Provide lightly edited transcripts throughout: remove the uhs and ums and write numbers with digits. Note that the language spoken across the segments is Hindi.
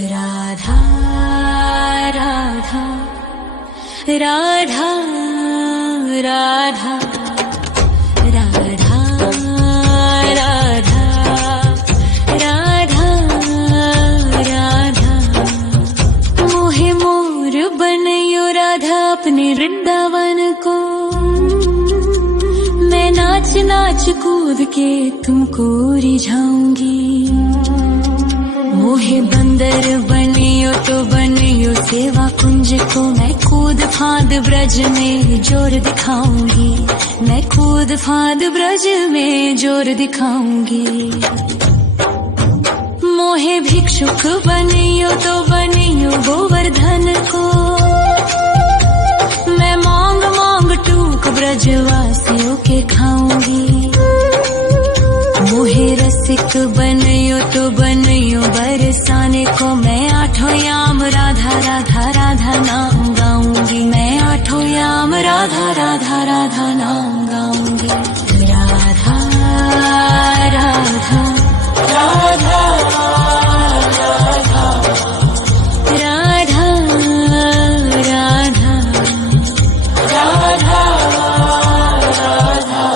राधा राधा राधा राधा राधा राधा राधा राधा मोहे मोर बनयो राधा अपने वृंदावन को। मैं नाच नाच कूद के तुमको रिझाऊंगी। मोहे बंदर बनियो तो बनियो सेवा कुंज को। मैं कूद फांद ब्रज में जोर दिखाऊंगी। मैं कूद फांद ब्रज में जोर दिखाऊंगी। मोहे भिक्षुक बनियो तो बनियो गोवर्धन को। मैं मांग मांग टूक ब्रजवासियों के खाऊंगी। मोहे रसिक बनियो तो बनियो बरसाने को। मैं आठों याम राधा राधा राधा नाम गाऊंगी। मैं आठों याम राधा राधा राधा नाम गाऊंगी। राधा राधा राधा राधा राधा राधा राधा।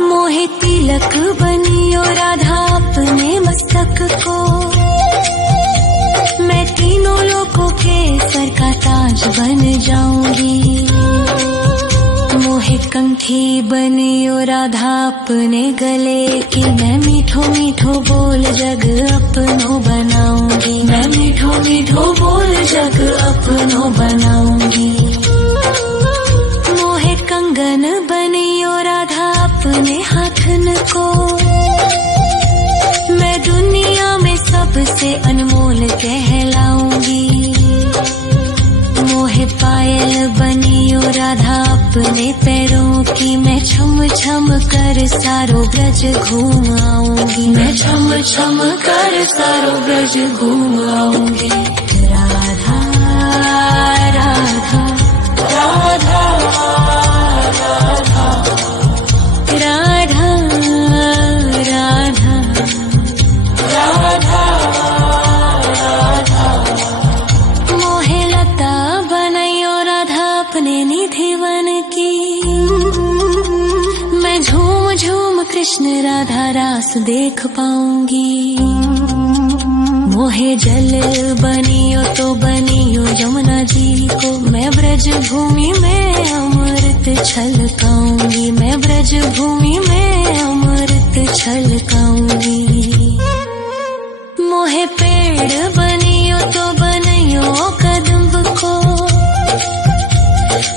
मोहे तिलक बनियो राधा अपने मस्तक को। मैं तीनों लोगों के सर का ताज बन जाऊंगी। मोहे कंठी बनियो राधा अपने गले की। मैं मीठो मीठो बोल जग अपनो बनाऊंगी। मैं मीठो मीठो बोल जग अपनो बनाऊंगी। मोहे कंगन बनियो राधा अपने हाथन को। मैं दुनिया में सबसे अनमोल कहलाऊंगी। मोहे पायल बनियो राधा अपने पैरों की। मैं छम छम कर सारो ब्रज घूम आऊंगी। मैं छम छम कर सारो ब्रज घूम आऊंगी। राधा राधा राधा राधा राधा राधा राधा। मोहे लता बनयो राधा अपने निधि वन की। मैं झूम झूम कृष्ण राधा रास देख पाऊंगी। मोहे जल बनियो तो बनियो यमुना जी को। मैं ब्रज भूमि में अमृत छलकाऊंगी। मैं ब्रज भूमि में अमृत छलकाऊंगी। मोहे पेड़ बनियो तो बनियो कदम्ब को।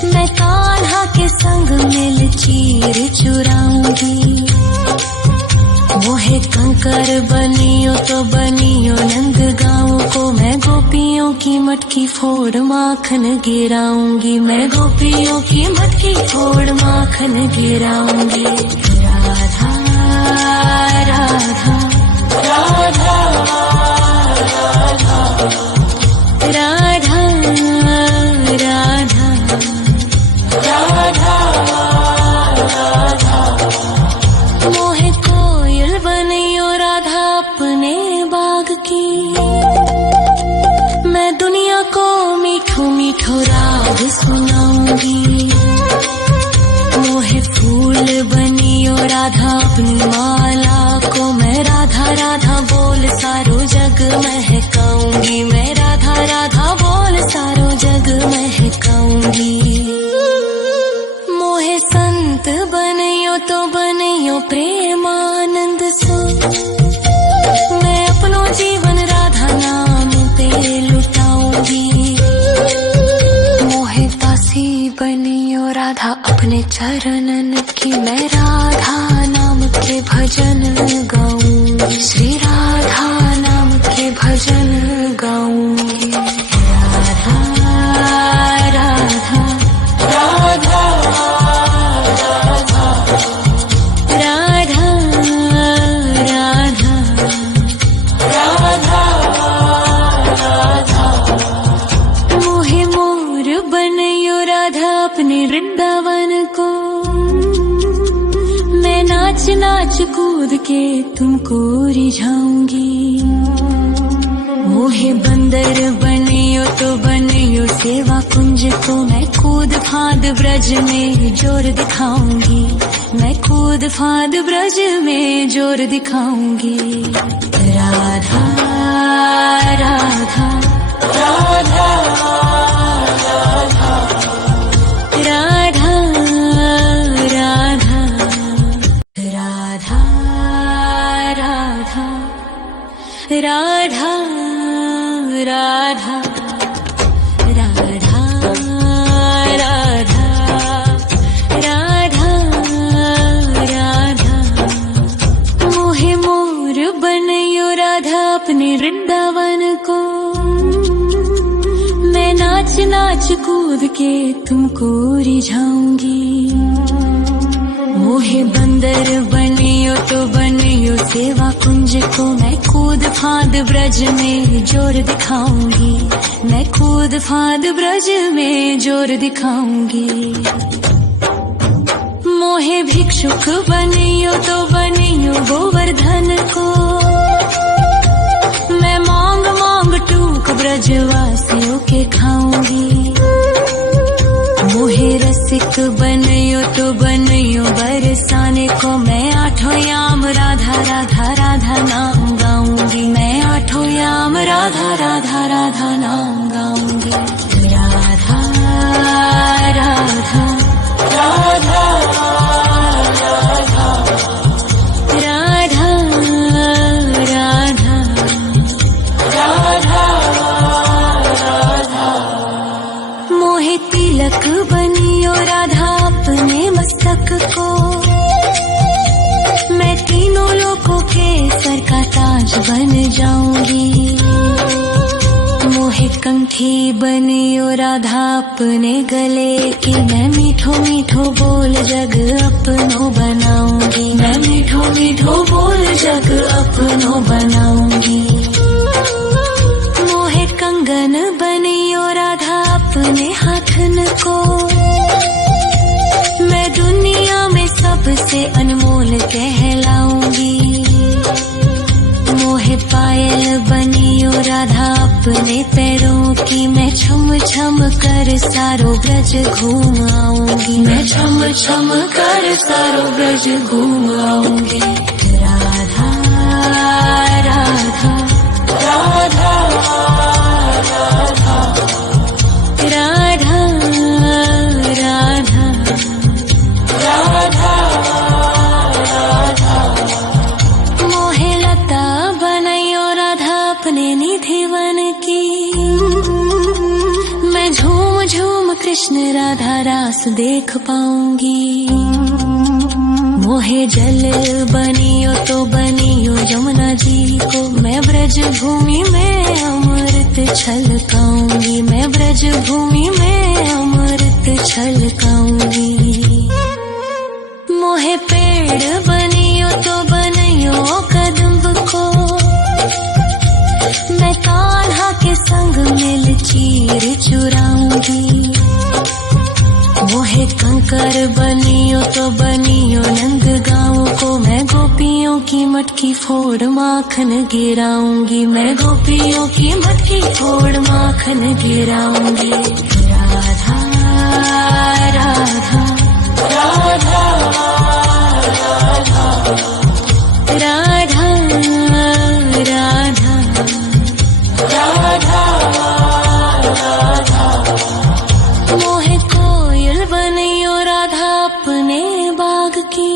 मैं कान्हा के संग मिल चीर चुराऊंगी। मोहे कंकर बनियो तो बनियो नंद गाँव को। मैं गोपियों की मटकी फोड़ माखन गिराऊंगी। मैं गोपियों की मटकी फोड़ माखन गिराऊंगी। राधा राधा राधा राधा राधा राधा राधा। मोहे कोयल बनियो राधा अपने बाग की। मैं दुनिया को मीठो मीठो राग सुनाऊंगी। मोहे फूल बनियो राधा अपनी माला को। मैं राधा राधा बोल सारो जग महकाऊंगी। मैं राधा राधा बोल सारो जग महकाऊंगी। मोहे संत बनियो तो बनियो प्रेमानंद सो। मैं अपनो जीवन राधा नाम पे लुटाऊंगी। मोहे दासी बनियो राधा अपने चरणन की। मैं राधा नाम के भजन गाऊंगी। श्री राधा नाम के भजन गाऊंगी। राधा राधा राधा राधा राधा राधा राधा। मोहे मोर बनयो राधा अपने वृंदावन को। मैं नाच नाच कूद के तुमको रिझाऊंगी। मोहे बंदर बनियो तो बनियो सेवा कुंज को, मैं कूद फांद ब्रज में जोर दिखाऊंगी, मैं कूद फांद ब्रज में जोर दिखाऊंगी। राधा राधा राधा राधा राधा राधा राधा राधा राधा राधा राधा राधा राधा मोहे मोर बनयो राधा अपने वृंदावन को, मैं नाच नाच कूद के तुमको रिझाऊंगी। मोहे बंदर बनियो तो बनियो सेवा कुंज को, मैं कूद फांद ब्रज में जोर दिखाऊंगी, मैं कूद फांद ब्रज में जोर दिखाऊंगी। मोहे भिक्षुक बनियो तो बनियो गोवर्धन को, मैं मांग मांग टूक ब्रजवासियों के खाऊंगी। मोहे रसिक बनियो तो बनियो बरसाने को, मैं आठों याम राधा राधा राधा नाम गाऊंगी, मैं आठों याम राधा राधा राधा नाम गाऊंगी। राधा राधा राधा राधा राधा राधा राधा मोहे तिलक बनियो राधा अपने मस्तक को, मैं तीनों लोकों के सर का ताज बन जाऊंगी। मोहे कंठी बनियो राधा अपने गले की, मैं मीठो मीठो बोल जग अपनो बनाऊंगी, मैं मीठो मीठो बोल जग अपनो बनाऊंगी। मोहे कंगन बनियो राधा अपने हाथन को, मैं दुनिया में सबसे अनमोल कहलाऊंगी। मोहे पायल बनियो राधा अपने पैरों की, मैं छम छम कर सारो ब्रज घूम आऊंगी, मैं छम छम कर सारो ब्रज घूम आऊंगी। राधा राधा राधा राधा राधा राधा राधा मोहे लता बनयो राधा अपने निधिवन की, मैं झूम झूम कृष्ण राधा रास देख पाऊंगी। मोहे जल बनियो तो बनियो यमुना जी को, मैं ब्रज भूमि में अमृत छलकाऊंगी, मैं ब्रज भूमि में अमृत छलकाऊंगी। मोहे पेड़ बनियो तो बनियो कदम्ब को, मैं कान्हा के संग मिल चीर चुराऊंगी। मोहे कंकर बनियो तो बनियो नंद गाँव को, मैं गोपियों की मटकी फोड़ माखन गिराऊंगी, मैं गोपियों की मटकी फोड़ माखन गिराऊंगी। राधा राधा राधा राधा राधा राधा राधा मोहे कोयल बनियो राधा अपने बाग की,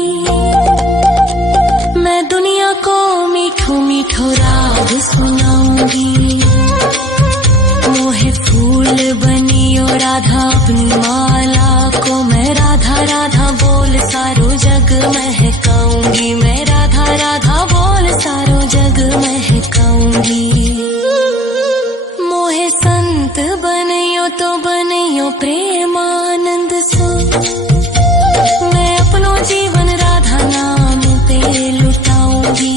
मैं दुनिया को मीठो मीठो राग सुनाऊंगी। मोहे फूल बनियो राधा अपनी माला को, मैं राधा राधा बोल सारो जग महकाऊंगी, मैं राधा राधा बोल सारो जग महकाऊंगी। मोहे संत बनियो तो बनियो प्रेमानंद सो, मैं अपनो जीवन राधा नाम पे लुटाऊंगी।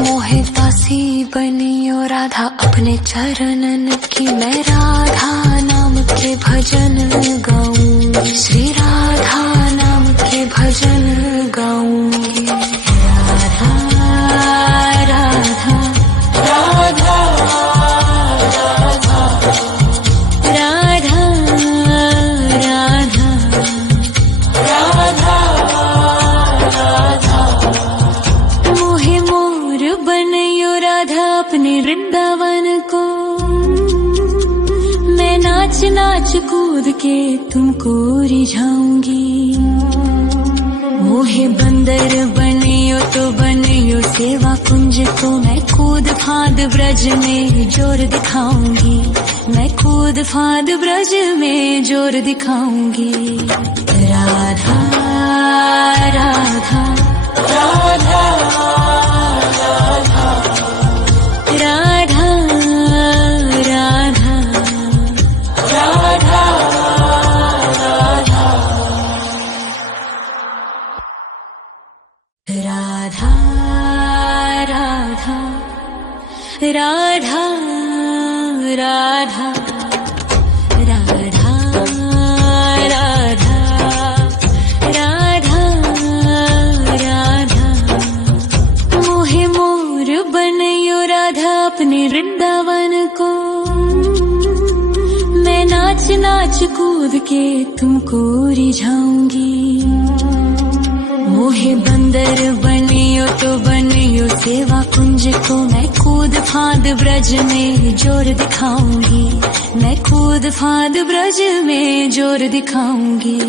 मोहे दासी बनियो राधा अपने चरणन की, मैं राधा नाम के भजन गाऊंगी, श्री राधा नाम के भजन गाऊंगी। राधा राधा राधा अपने वृंदावन को। मैं नाच नाच कूद के तुमको रिझाऊंगी। मोहे बंदर बनियो तो बनियो सेवा कुंज को। मैं कूद फांद ब्रज में जोर दिखाऊंगी। मैं कूद फांद ब्रज में जोर दिखाऊंगी। राधा राधा राधा राधा राधा राधा राधा राधा राधा राधा राधा राधा राधा। मोहे मोर बनयो राधा अपने वृंदावन को। मैं नाच नाच कूद के तुमको रिझाऊंगी। मोहे बंदर बनियो तो बनियो सेवा कुंज को। मैं कूद फांद ब्रज में जोर दिखाऊंगी। मैं कूद फांद ब्रज में जोर दिखाऊंगी।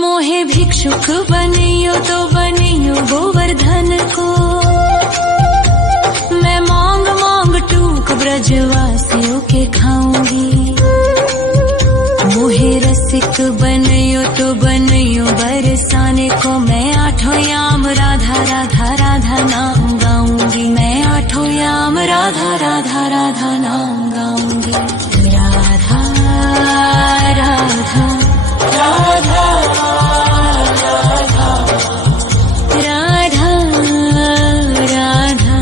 मोहे भिक्षुक बनियो तो बनियो गोवर्धन को। मैं मांग मांग टूक ब्रजवासियों के खाऊंगी। मोहे रसिक बनियो तो बनियो बरसाने को। मैं आठों याम राधा राधा राधा नाम गाऊंगी। मैं आठों याम राधा राधा राधा नाम गाऊंगी। राधा राधा राधा राधा राधा राधा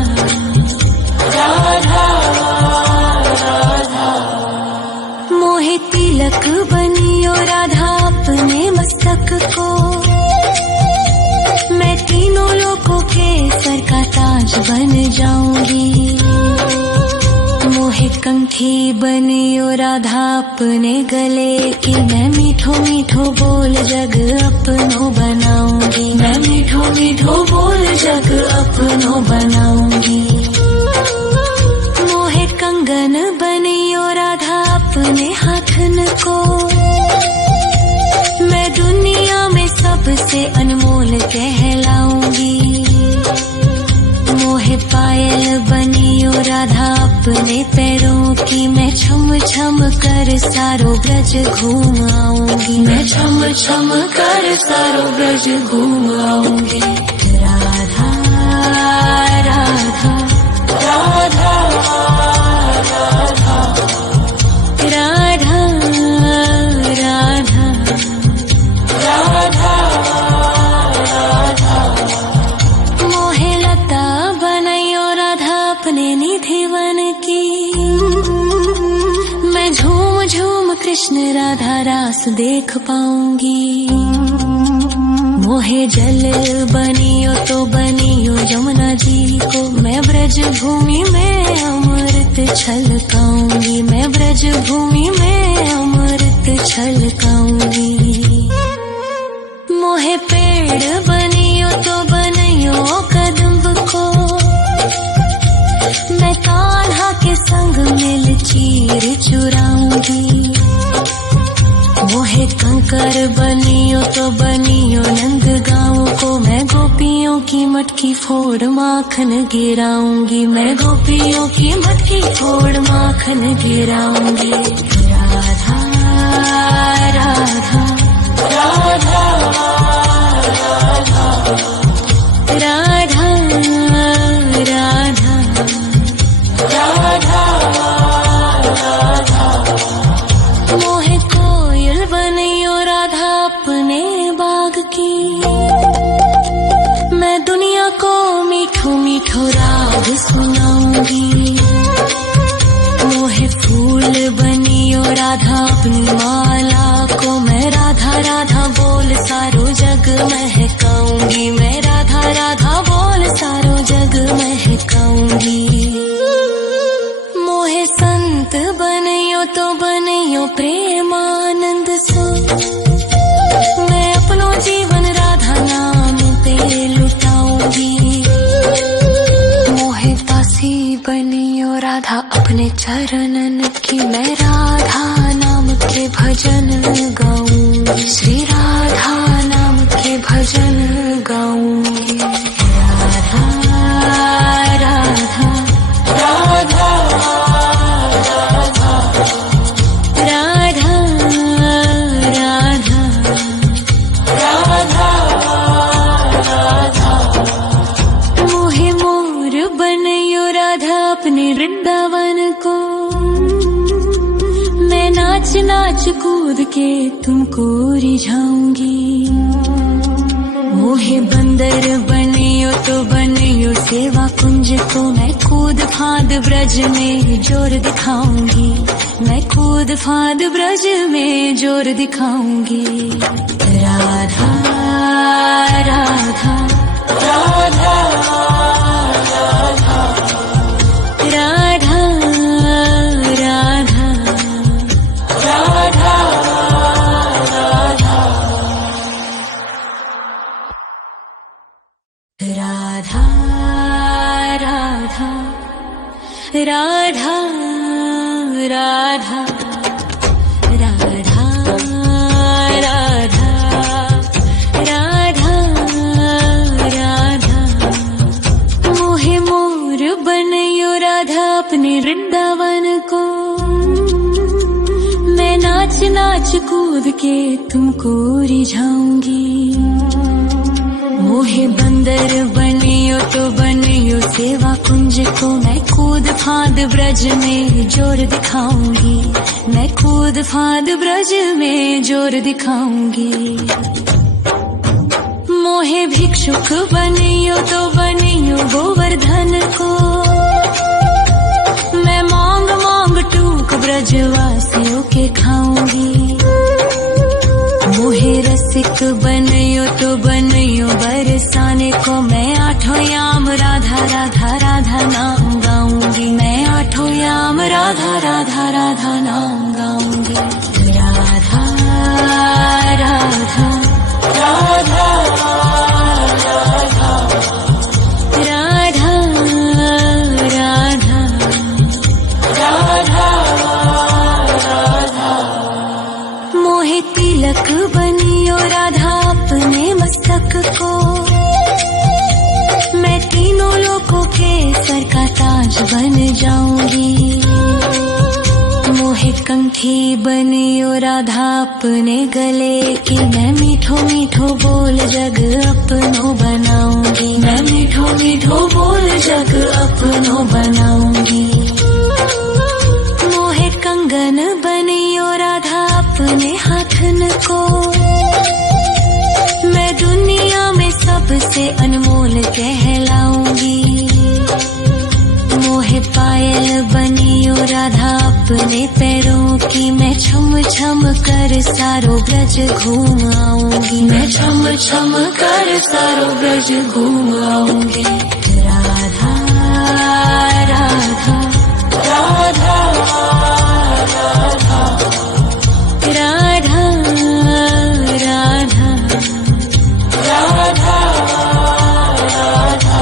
राधा। मोहे तिलक बनियो राधा अपने मस्तक को। मैं तीनों लोगों के सर का ताज बन जाऊंगी। मोहे कंठी बनियो राधा अपने गले की। मैं मीठो मीठो बोल जग अपनो बनाऊंगी। मैं मीठो मीठो बोल जग अपनो बनाऊंगी। मोहे कंगन बनियो राधा अपने हाथन को। मैं दुनिया में सबसे अनमोल कहलाऊंगी। मोहे पायल बनियो राधा अपने पैरों की। मैं छम छम कर सारो ब्रज घूम आऊंगी। मैं छम छम कर सारो ब्रज घूम आऊंगी। राधा राधा राधा राधा राधा राधा राधा राधा। मोहे लता बनयो राधा अपने निधि वन की। मैं झूम झूम कृष्ण राधा रास देख पाऊंगी। मोहे जल बनियो तो बनियो यमुना जी को। मैं ब्रज भूमि में अमृत छलकाऊंगी। मैं ब्रज भूमि में अमृत छलकाऊंगी। मोहे पेड़ बनियो तो बनियो कदम्ब को। मैं कान्हा के संग मिल चीर चुराऊंगी। मोहे कंकर बनियो तो बनियो नंद गाँव को। मैं गोपियों की मटकी फोड़ माखन गिराऊंगी। मैं गोपियों की मटकी फोड़ माखन गिराऊंगी। राधा राधा राधा राधा राधा राधा राधा। मोहे कोयल बनियो राधा अपने बाग की। मैं दुनिया को मीठो मीठो राग सुनाऊंगी। मोहे फूल बनियो राधा अपनी माला को। मैं राधा राधा बोल सारो जग महकाऊंगी। मैं राधा राधा बोल सारो जग महकाऊंगी। मोहे संत बनियो तो बनियो प्रेमानंद सो। मैं अपनो जीवन राधा नाम पे लुटाऊंगी। मोहे बांसी बनियो राधा अपने चरणन की, मैं राधा नाम के भजन गाऊंगी, श्री राधा नाम के भजन गाऊंगी। राधा राधा राधा राधा राधा राधा मोहे मोर बनयो राधा अपने वृंदावन को, मैं नाच नाच कूद के तुमको रिझाऊंगी। मोहे बंदर बनियो तो बनियो सेवा कुंज को, मैं कूद फांद ब्रज में जोर दिखाऊंगी, मैं कूद फांद ब्रज में जोर दिखाऊंगी। राधा राधा राधा राधा राधा राधा राधा राधा राधा राधा राधा राधा राधा मोहे मोर बनयो राधा अपने वृंदावन को, मैं नाच नाच कूद के तुमको रिझाऊंगी। मोहे बंदर बनियो तो बनियो सेवा कुंज को, मैं कूद फांद ब्रज में जोर दिखाऊंगी, मैं कूद फांद ब्रज में जोर दिखाऊंगी। मोहे भिक्षुक बनियो तो बनियो गोवर्धन को, मैं मांग मांग टूक ब्रजवासियों के खाऊंगी। मोहे रसिक बनियो तो बनियो बरसाने को, मैं आठों याम राधा राधा राधा नाम गाऊंगी, मैं आठों याम राधा राधा राधा नाम गाऊंगी। राधा राधा राधा राधा राधा राधा राधा मोहे तिलक बनियो राधा अपने मस्तक को, मैं तीनों लोगों के सर का ताज बन जाऊंगी। मोहे कंठी बनियो राधा अपने गले की, मैं मीठो मीठो बोल जग अपनो बनाऊंगी, मैं मीठो मीठो बोल जग अपनो बनाऊंगी। मोहे कंगन बनियो राधा अपने हाथन को, मैं दुनिया में सबसे अनमोल कहलाऊंगी। मोहे पायल बनियो राधा अपने पैरों की, मैं छम छम कर सारो ब्रज घूम आऊंगी, मैं छम छम कर सारो ब्रज घूम आऊंगी। राधा राधा राधा राधा राधा राधा राधा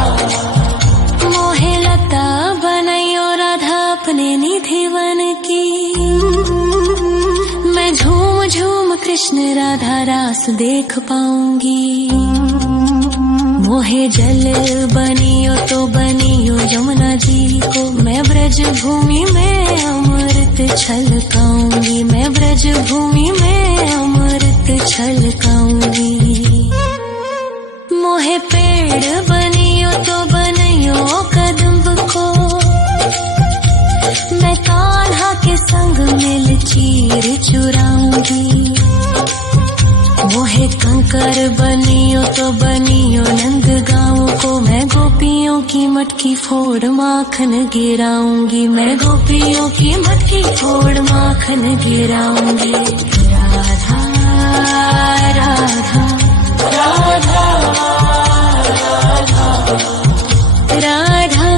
मोहे लता बनयो राधा अपने निधिवन की, मैं झूम झूम कृष्ण राधा रास देख पाऊंगी। मोहे जल बनियो तो बनियो यमुना जी को, मैं ब्रज भूमि में अमृत छलकाऊंगी, मैं ब्रज भूमि में अमृत छलकाऊंगी। मोहे पेड़ बनियो तो बनियो कदम्ब को, मैं कान्हा के संग मिल चीर चुराऊंगी। मोहे कंकर बनियो तो बनियो नंद गाँव को, मैं गोपियों की मटकी फोड़ माखन गिराऊंगी, मैं गोपियों की मटकी फोड़ माखन गिराऊंगी। राधा राधा राधा राधा राधा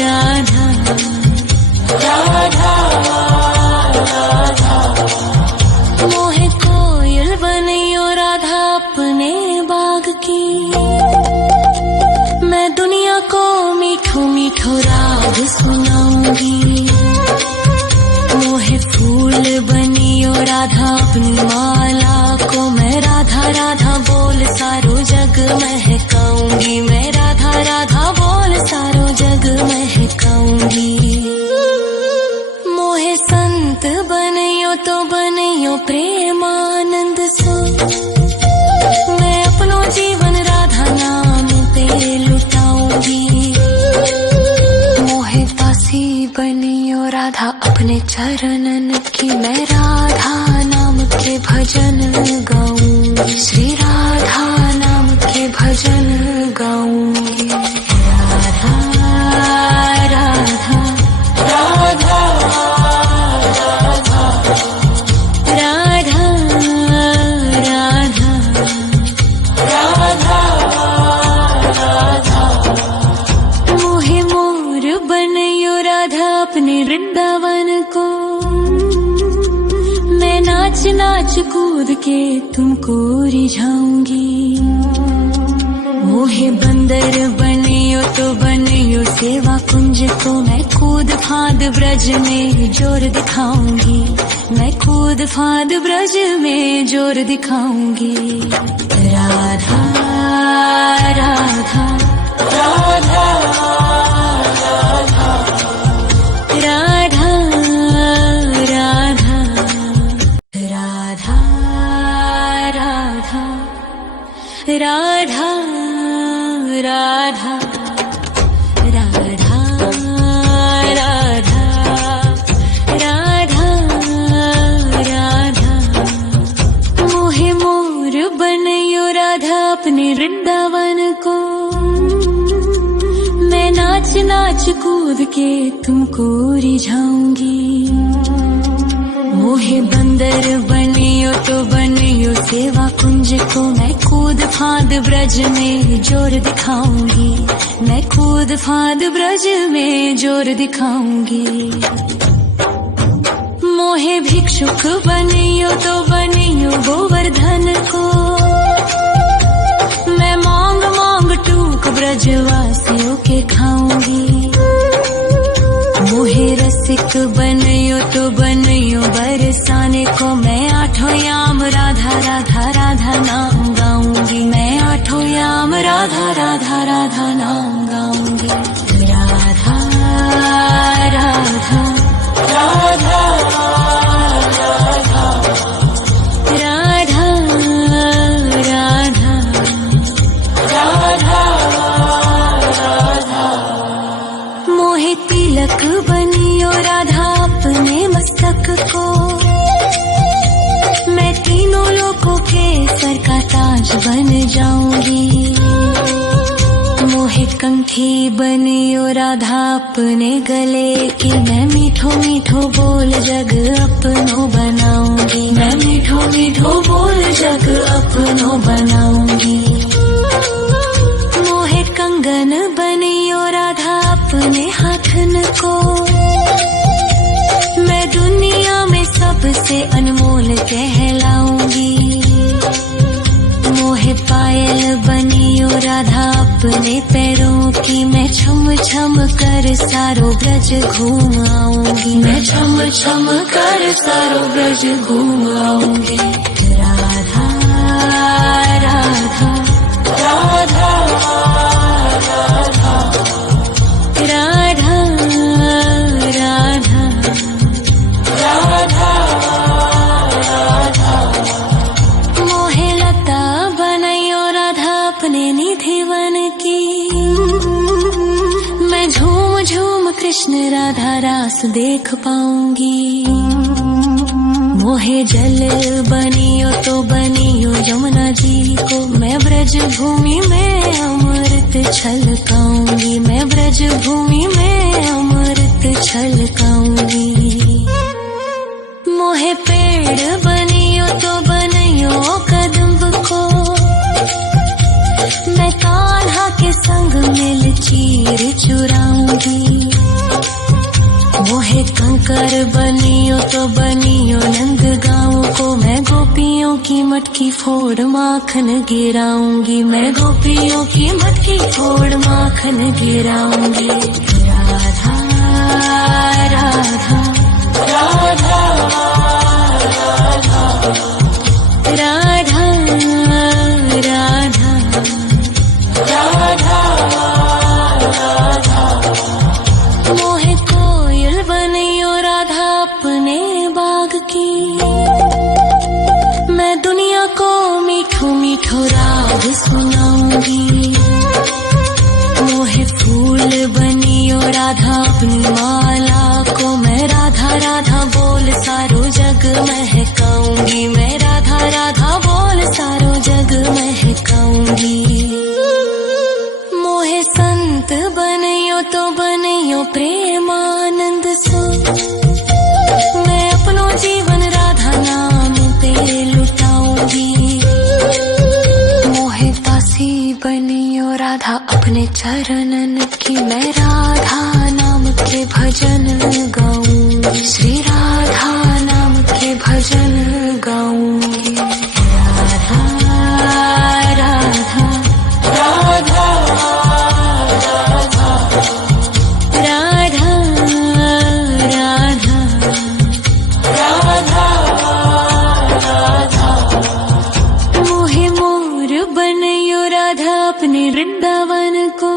राधा राधा मोहे कोयल बनियो राधा अपने बाग की, मैं दुनिया को मीठो मीठो मीठो राग सुनाऊंगी। मोहे फूल बनियो राधा अपनी माला को मैं राधा राधा बोल सारो जग महकाऊंगी। मैं राधा राधा बोल सारो जग महकाऊंगी। मोहे संत बनियो तो बनियो प्रेमानंद सो मैं अपनो जीवन राधा नाम पे लुटाऊंगी। मोहे दासी बनियो राधा अपने चरणन की मैं राधा नाम के भजन गाऊंगी। श्री राधा नाम के भजन गाऊंगी। राधा राधा राधा राधा राधा राधा राधा। मोहे मोर बनियो राधा अपने वृंदावन को मैं नाच नाच कूद के तुमको रिझाऊंगी। मोहे बंदर बनियो तो बनियो सेवा कुंज को मैं कूद फांद ब्रज में जोर दिखाऊंगी। मैं कूद फांद ब्रज में जोर दिखाऊंगी। राधा राधा राधा राधा राधा राधा राधा राधा राधा राधा राधा राधा राधा। मोहे मोर बनियो राधा अपने वृंदावन को मैं नाच नाच कूद के तुमको रिझाऊंगी। मोहे बंदर बनियो तो बनियो सेवा कुंज को मैं कूद फांद ब्रज में जोर दिखाऊंगी। मैं कूद फांद ब्रज में जोर दिखाऊंगी। मोहे भिक्षुक बनियो तो बनियो गोवर्धन को मैं मांग मांग टूक ब्रजवासियों के खाऊंगी। मोहे रसिक बनियो तो बनियो बरसाने को मैं आठों याम राधा राधा राधा नाम गाऊंगी। मैं आठों याम राधा राधा राधा नाम गाऊंगी। राधा राधा राधा राधा राधा राधा राधा राधा। मोहे तिलक बनियो राधा अपने मस्तक को मैं तीनों लोगों के सर का ताज बन जाऊंगी। मोहे कंठी बनियो राधा अपने गले की मैं मीठो मीठो बोल जग अपनो बनाऊंगी। मैं मीठो मीठो बोल जग अपनो बनाऊंगी। मोहे कंगन बनियो राधा अपने हाथन को मैं दुनिया में सबसे अनमोल कहलाऊंगी। मोहे पायल बनियो राधा अपने पैरों की मैं छम छम कर सारो ब्रज घूम आऊंगी। मैं छम छम कर सारो ब्रज घूम आऊंगी। राधा राधा राधा राधा राधा राधा राधा राधा। मोहे लता बनायो राधा अपने निधि वन की मैं झूम झूम कृष्ण राधा रास देख पाऊंगी। मोहे जल बनियो तो बनियो यमुना जी को मैं ब्रज भूमि में अमृत छलकाऊंगी। मैं ब्रज भूमि में अमृत छलकाऊंगी। मोहे पेड़ बनियो तो बनियो कदम्ब को मैं कान्हा के संग मिल चीर चुराऊंगी। मोहे कंकर बंदर बनियो तो बनियो नंद गाँव को मैं गोपियों की मटकी फोड़ माखन गिराऊंगी, मैं गोपियों की मटकी फोड़ माखन गिराऊंगी। राधा राधा राधा राधा राधा राधा राधा। मोहे कोयल बनियो राधा अपने बाग की, मैं दुनिया को मीठो मीठो राग सुनाऊंगी। मोहे फूल बनियो राधा अपनी माला को, मैं राधा राधा बोल सारो जग महकाऊंगी, मैं राधा राधा बोल सारो जग महकाऊंगी। मोहे संत बनियो तो बनियो प्रेमानंद सो, मैं अपनो जीवन राधा नाम पे लुटाऊंगी। मोहे दासी बनियो राधा अपने चरणन की, मैं राधा नाम के भजन गाऊंगी, श्री राधा नाम के भजन गाऊंगी। राधा राधा राधा राधा राधा राधा राधा। मोहे मोर बनियो राधा अपने वृंदावन को,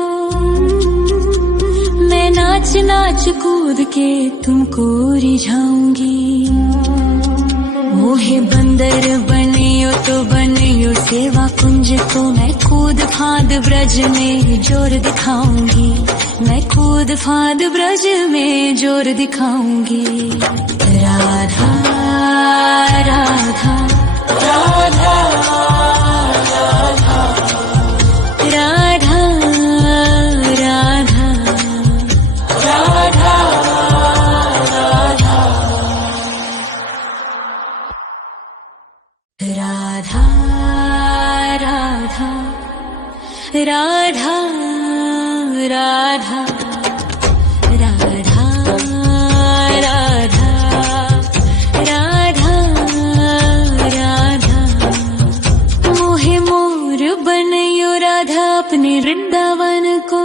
मैं नाच नाच कूद के तुमको रिझाऊंगी। मोहे बंदर बनियो तो बनियो सेवा कुंज को, मैं कूद फांद ब्रज में जोर दिखाऊंगी, मैं कूद फांद ब्रज में जोर दिखाऊंगी। राधा राधा राधा राधा राधा राधा राधा राधा राधा राधा राधा राधा राधा राधा। मोहे मोर बनियो राधा अपने वृंदावन को,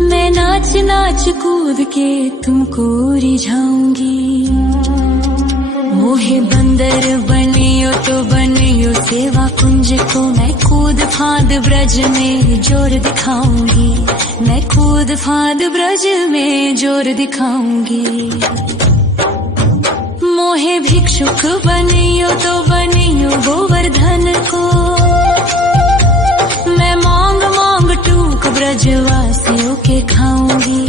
मैं नाच नाच कूद के तुमको रिझाऊंगी। मोहे बंदर बनियो तो बनियो सेवा कुंज को, मैं कूद फांद ब्रज में जोर दिखाऊंगी, मैं कूद फांद ब्रज में जोर दिखाऊंगी। मोहे भिक्षुक बनियो तो बनियो गोवर्धन को, मैं मांग मांग टूक ब्रजवासियों के खाऊंगी।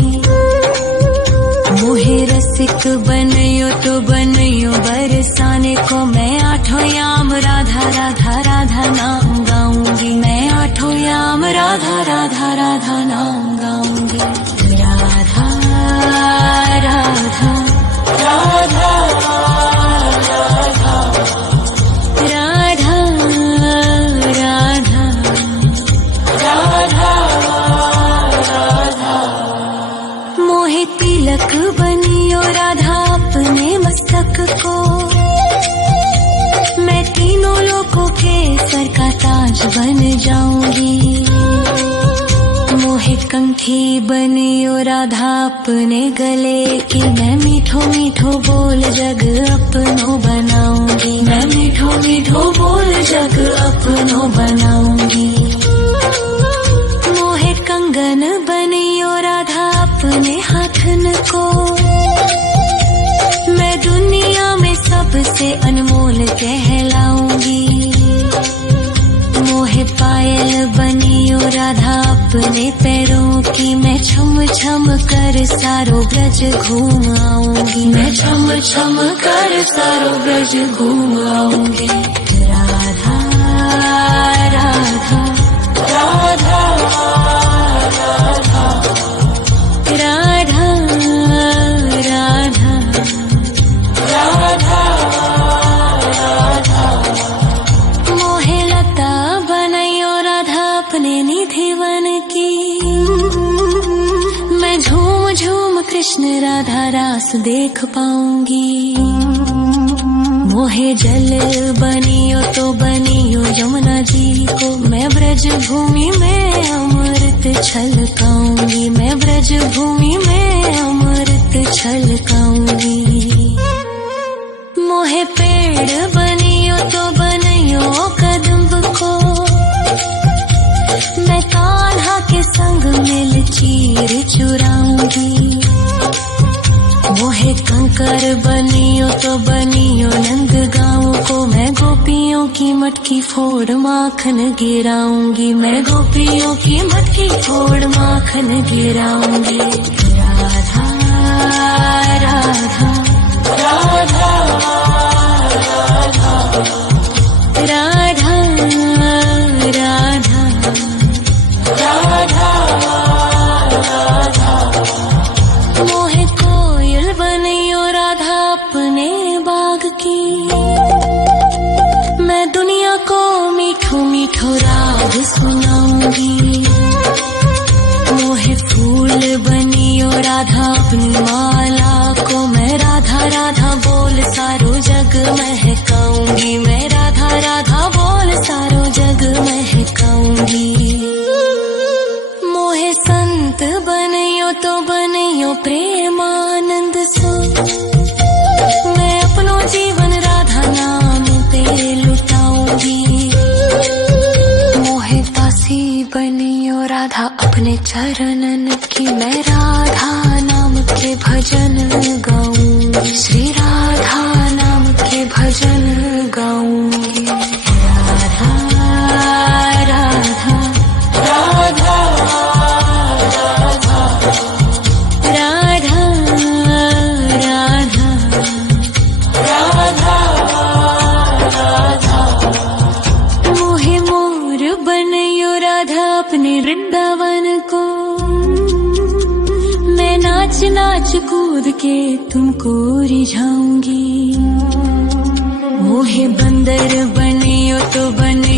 मोहे रसिक बनियो तो बनियो बरसाने को, मैं आठों याम राधा राधा राधा नाम गाऊंगी, मैं आठों याम राधा राधा राधा नाम गाऊंगी। राधा राधा राधा राधा राधा राधा राधा राधा। मोहे तिलक बनियो राधा अपने मस्तक को, मैं तीनों लोगों के सर का ताज बन जाऊंगी। मोहे कंठी बनियो राधा अपने गले की, मैं मीठो मीठो बोल जग अपनो बनाऊंगी, मैं मीठो मीठो बोल जग अपनो बनाऊंगी। मोहे कंगन बनियो राधा अपने हाथन को, मैं दुनिया में सबसे अनमोल कहलाऊंगी। मोहे पायल बनियो राधा अपने पैरों की, मैं छम छम कर सारो ब्रज घूम आऊंगी, मैं छम छम कर सारो ब्रज घूम आऊंगी। राधा राधा राधा राधा राधा राधा राधा राधा। मोहे लता बनैयो राधा अपने निधि वन की, मैं झूम झूम कृष्ण राधा रास देख पाऊंगी। मोहे जल बनियो तो बनियो यमुना जी को, मैं ब्रज भूमि में अमृत छलकाऊंगी, मैं ब्रज भूमि में अमृत छलकाऊंगी। मोहे पेड़ बनियो तो बनियो कदम्ब को, मैं कान्हा के संग मिल चीर चुराऊंगी। मोहे कंकर बनियो तो बनियो नंद गाँव को, मैं गोपियों की मटकी फोड़ माखन गिराऊंगी, मैं गोपियों की मटकी फोड़ माखन गिराऊंगी। राधा राधा राधा राधा राधा राधा राधा। मोहे कोयल बनियो राधा अपने बाग की, मैं दुनिया को मीठो मीठो राग सुनाऊंगी। मोहे फूल बनियो राधा अपनी माला को, मैं राधा राधा बोल सारो जग महकाऊंगी, मैं राधा राधा बोल सारो जग महकाऊंगी। मोहे संत बनियो तो बनियो प्रेमानंद सो, मैं अपनो जीवन राधा नाम पे लुटाऊंगी। मोहे दासी बनियो राधा अपने चरणन की, मैं राधा नाम के भजन गाऊंगी, श्री राधा नाम के भजन गाऊंगी। राधा राधा राधा राधा राधा राधा राधा। मोहे मोर बनियो राधा अपने वृंदावन को, मैं नाच नाच कूद के तुमको रिझाऊंगी।